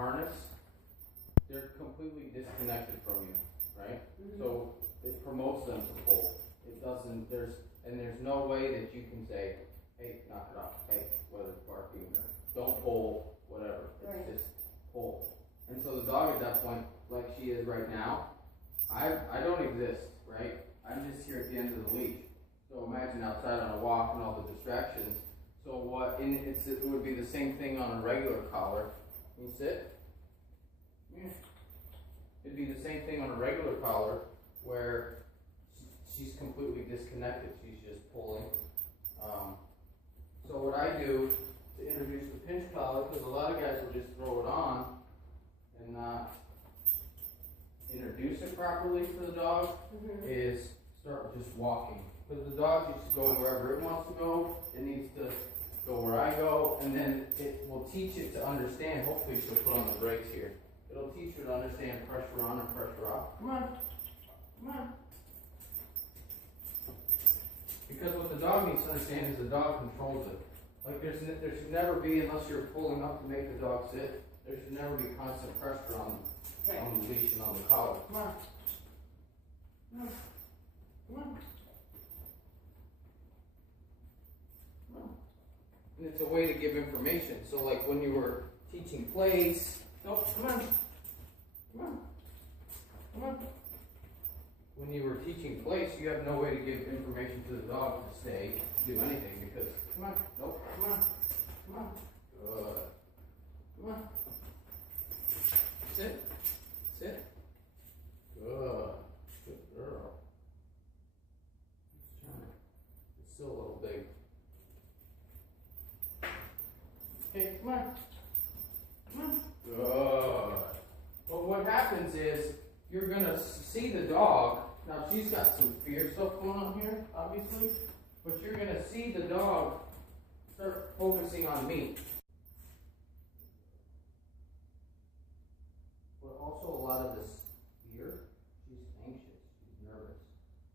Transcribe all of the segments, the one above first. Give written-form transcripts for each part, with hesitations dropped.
harness, they're completely disconnected from you, right? So it promotes them to pull. It doesn't, there's no way that you can say, hey, knock it off, hey, whether it's barking or don't pull, whatever. It's just pull. And so the dog at that point, like she is right now, I don't exist, right? I'm just here at the end of the leash. So imagine outside on a walk and all the distractions. So it would be the same thing on a regular collar. Can you sit? Yeah. It'd be the same thing on a regular collar where she's completely disconnected. She's just pulling. So what I do to introduce the pinch collar, because a lot of guys will just throw it on and not introduce it properly for the dog, is start just walking. Because the dog is going wherever it wants to go. It needs to go where I go, and then it will teach it to understand. Hopefully she'll put on the brakes here. It'll teach her to understand pressure on and pressure off. Come on. Come on. Because what the dog needs to understand is the dog controls it. Like there should never be, unless you're pulling up to make the dog sit, there should never be constant pressure on the leash and on the collar. Come on. Come on. Come on. Come on. And it's a way to give information. So like when you were teaching place, no, come on. Come on. Come on. When you were teaching place, you have no way to give information to the dog to stay, to do anything, because, come on, nope, come on, come on, good, come on, sit, sit, good, good girl, let's turn it, it's still a little big, okay, come on, good. Well, what happens is, you're going to see the dog. Now, she's got some fear stuff going on here, obviously. But you're going to see the dog start focusing on me. But also a lot of this fear. She's anxious. She's nervous.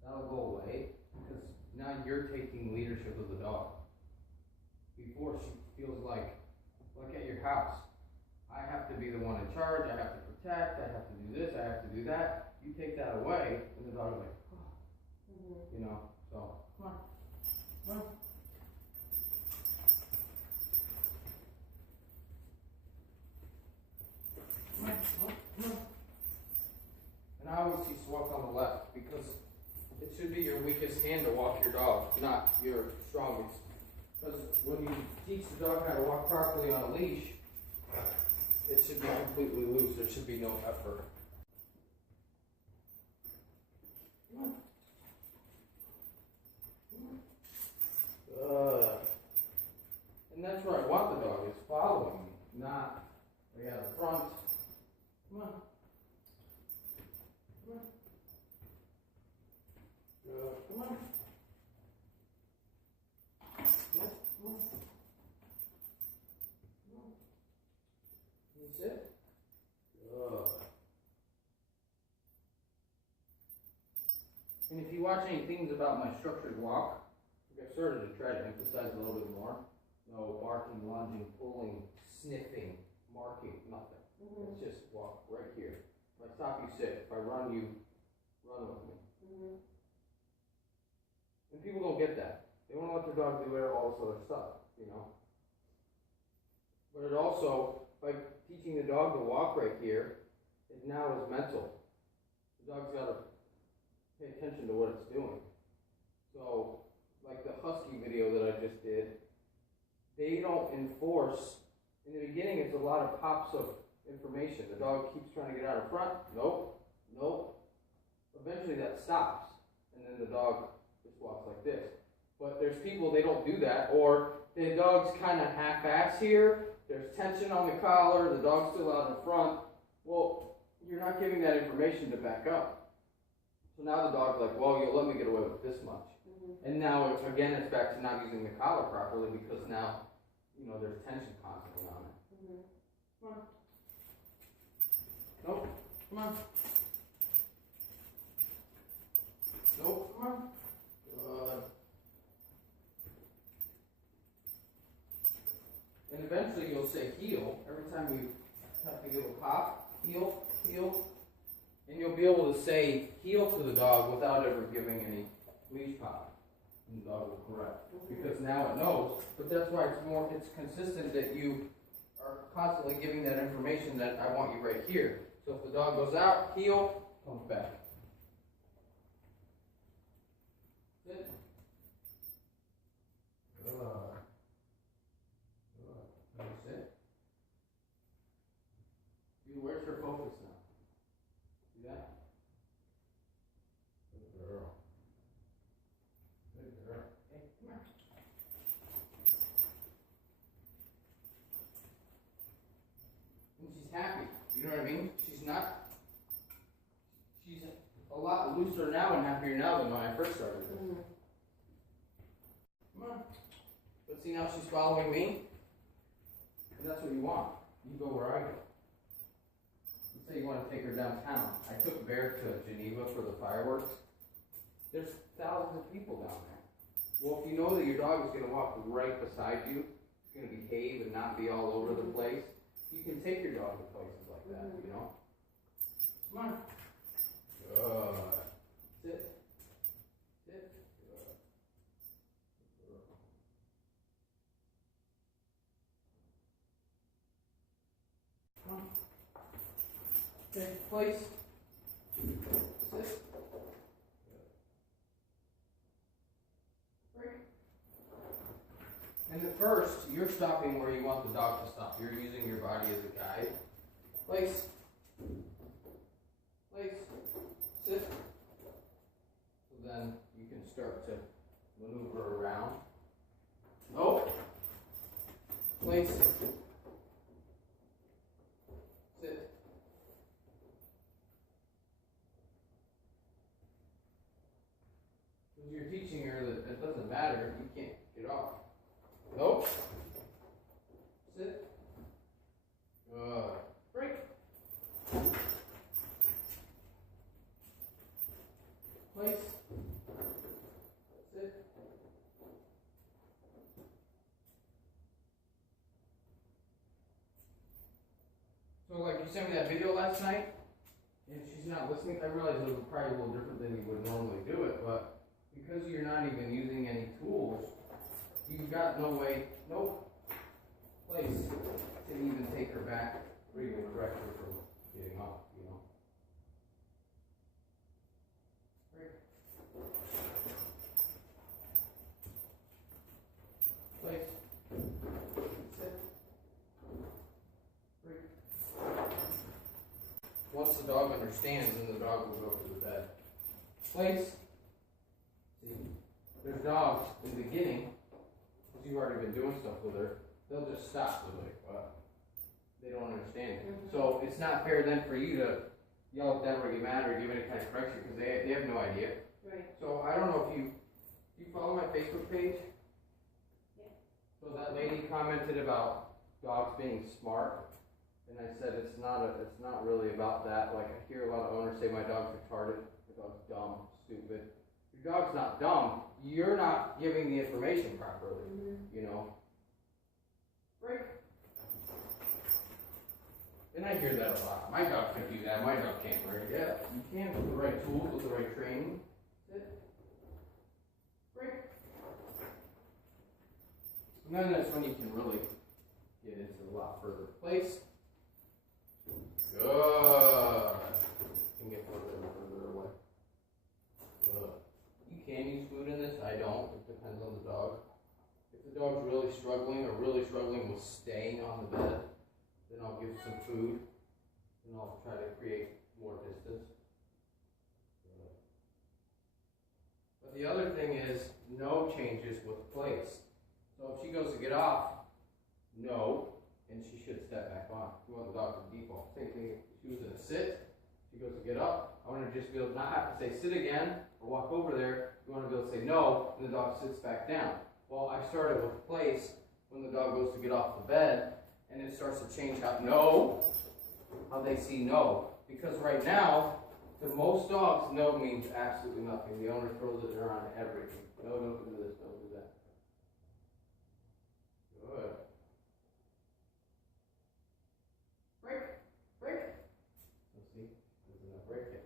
That'll go away because now you're taking leadership of the dog. Before, she feels like at your house. I have to be the one in charge. I have to protect. I have to do this. I have to do that. You take that away, and the dog's like, oh. You know. So come on, come on. Come on, come on. And I always teach to walk on the left because it should be your weakest hand to walk your dog, not your strongest. Because when you teach the dog how to walk properly on a leash, it should be completely loose. There should be no effort. Come on. Come on. And that's where I want the dog, is following me, not way out of front. Come on. Come on. Come on. Sit. Good. And if you watch any things about my structured walk, I've started to try to emphasize a little bit more. No barking, lunging, pulling, sniffing, marking, nothing. It's just walk right here. If I stop, you sit. If I run, you run with me. And people don't get that. They want to let their dog do all this other stuff, you know. But it also, like teaching the dog to walk right here, it now is mental. The dog's got to pay attention to what it's doing. So, like the husky video that I just did, they don't enforce. In the beginning, it's a lot of pops of information. The dog keeps trying to get out in front. Nope, nope. Eventually that stops, and then the dog just walks like this. But there's people, they don't do that, or the dog's kind of half-ass here. There's tension on the collar, the dog's still out in front. Well, you're not giving that information to back up. So now the dog's like, well, you'll let me get away with this much. And now, again, it's back to not using the collar properly because now, you know, there's tension constantly on it. Come on. Nope. Come on. Nope. Come on. Good. And eventually you'll say heel every time you have to give say heel to the dog without ever giving any leash pop. And the dog will correct. Because now it knows, but that's why it's consistent that you are constantly giving that information that I want you right here. So if the dog goes out, heel, comes back. Sit. Good. Now sit. Where's her focus now? See that? Good girl. Good girl. Hey, come here. And she's happy. You know what I mean? She's a lot looser now and happier now than when I first started this. Mm-hmm. Come on. But see, now she's following me. And that's what you want. You go where I go. Let's say you want to take her downtown. I took Bear to Geneva for the fireworks. There's thousands of people down there. Well, if you know that your dog is going to walk right beside you, it's going to behave and not be all over the place, you can take your dog to places like that, you know? Come on. Good. Sit. Sit. Good. Come on. Okay, place. Sit. Break. And at first, you're stopping where you want the dog to stop. You're using your body as a guide. Place. Place. Sit. So then you can start to maneuver around. No. Place. Sit. Because you're teaching her that it doesn't matter, you can't get off. Nope. Sit. Good. Break. Place. Sit. So like you sent me that video last night, and she's not listening. I realize it was probably a little different than you would normally do it, but because you're not even using any tools, you've got no way, no place to even take her back or even correct her from getting off, you know. Break. Place. Sit. Break. Once the dog understands, then the dog will go to the bed. Place. See, there's dogs in the beginning, because you've already been doing stuff with her, they'll just stop. They're like, what? They don't understand it. So it's not fair then for you to yell at them or get mad or give any kind of correction because they have no idea. Right. So I don't know if you follow my Facebook page? Yeah. So that lady commented about dogs being smart, and I said it's not really about that. Like I hear a lot of owners say my dog's retarded, my dog's dumb, stupid. Your dog's not dumb. You're not giving the information properly. You know. Break. And I hear that a lot. My dog can do that. My dog can't. Right? Yeah, you can with the right tools, with the right training. Sit. Break. And then that's when you can really get into a lot further. Place. Good. You can get further and further away. Good. You can use food in this. I don't. It depends on the dog. If the dog's really struggling with staying on the bed, then I'll give some food and I'll try to create more distance. But the other thing is no changes with place. So if she goes to get off, no, and she should step back on. You want the dog to default. Same thing if she was in a sit, she goes to get up. I want her to just be able to not have to say sit again or walk over there. You want to be able to say no, and the dog sits back down. Well, I started with place when the dog goes to get off the bed, and it starts to change how they see no. Because right now, to most dogs, no means absolutely nothing. The owner throws it around everything. No, don't do this, don't do that. Good. Break. Break. Let's see. Doesn't that break it?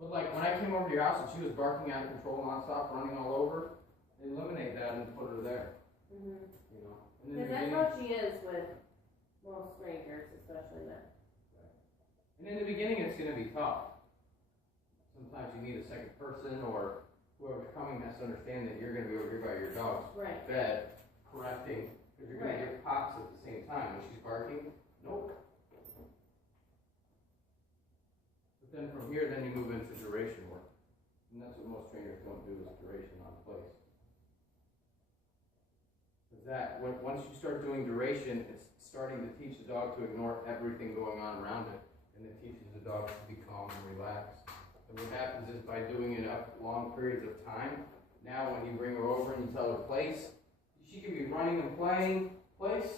But like when I came over to your house and she was barking out of control nonstop, running all over, eliminate that and put her there. Mm-hmm. You know? Because that's how she is with most strangers, especially then. And in the beginning it's going to be tough. Sometimes you need a second person, or whoever's coming has to understand that you're going to be over here by your dog's bed, correcting, because you're going to give pops at the same time. When she's barking, nope. But then from here, then you move into duration work. And that's what most trainers don't do, is duration on place. Because that, once you start doing duration, it's starting to teach the dog to ignore everything going on around it. And it teaches the dog to be calm and relaxed. And what happens is by doing it up long periods of time, now when you bring her over and you tell her place, she can be running and playing, place,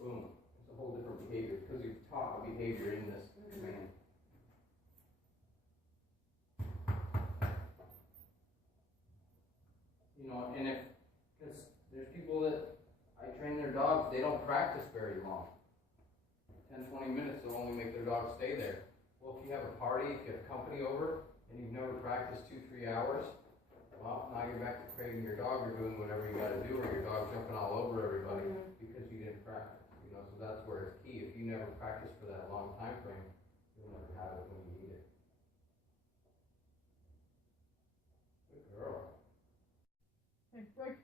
boom. It's a whole different behavior because you've taught a behavior in this command. You know, and because there's people that I train their dogs, they don't practice very long. 10, 20 minutes, they'll only make their dog stay there. Well, if you have a party, if you have company over, and you've never practiced 2-3 hours, well, now you're back to crating your dog or doing whatever you got to do, or your dog's jumping all over everybody because you didn't practice. You know, so that's where it's key. If you never practice for that long time frame, you'll never have it when you need it. Good girl. Hey, break.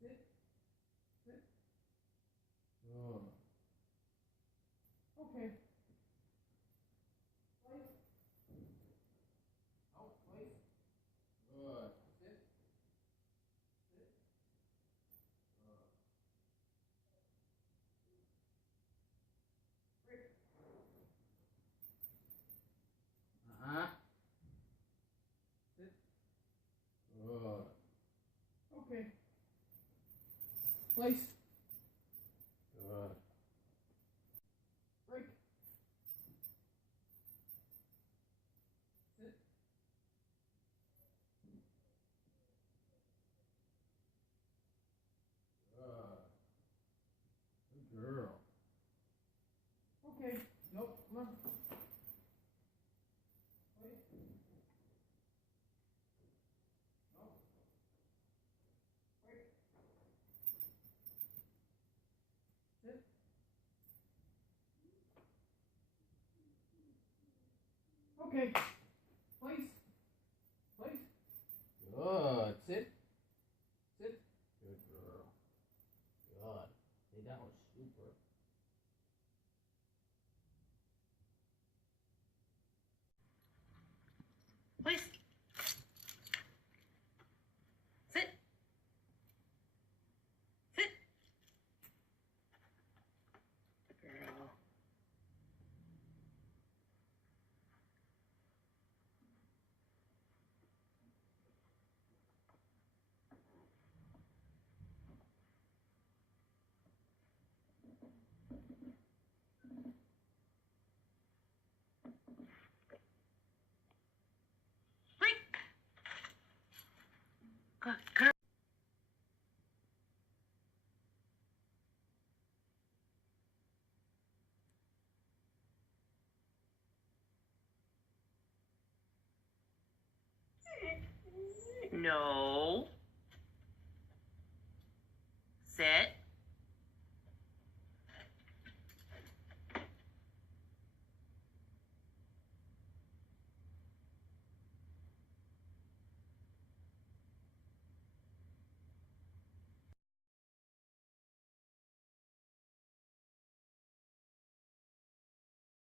Sit. Sit. Okay. Sit. Good. Okay. Place. Good. Break. Sit. Good. Good girl. Okay. Nope. Come on. Wait. No. Wait. Sit. Okay. Place. Place. Good. Sit. Sit. Good girl. Good. See, that was super. Place. Sit. Sit. Girl. Break. Good girl. No. Sit.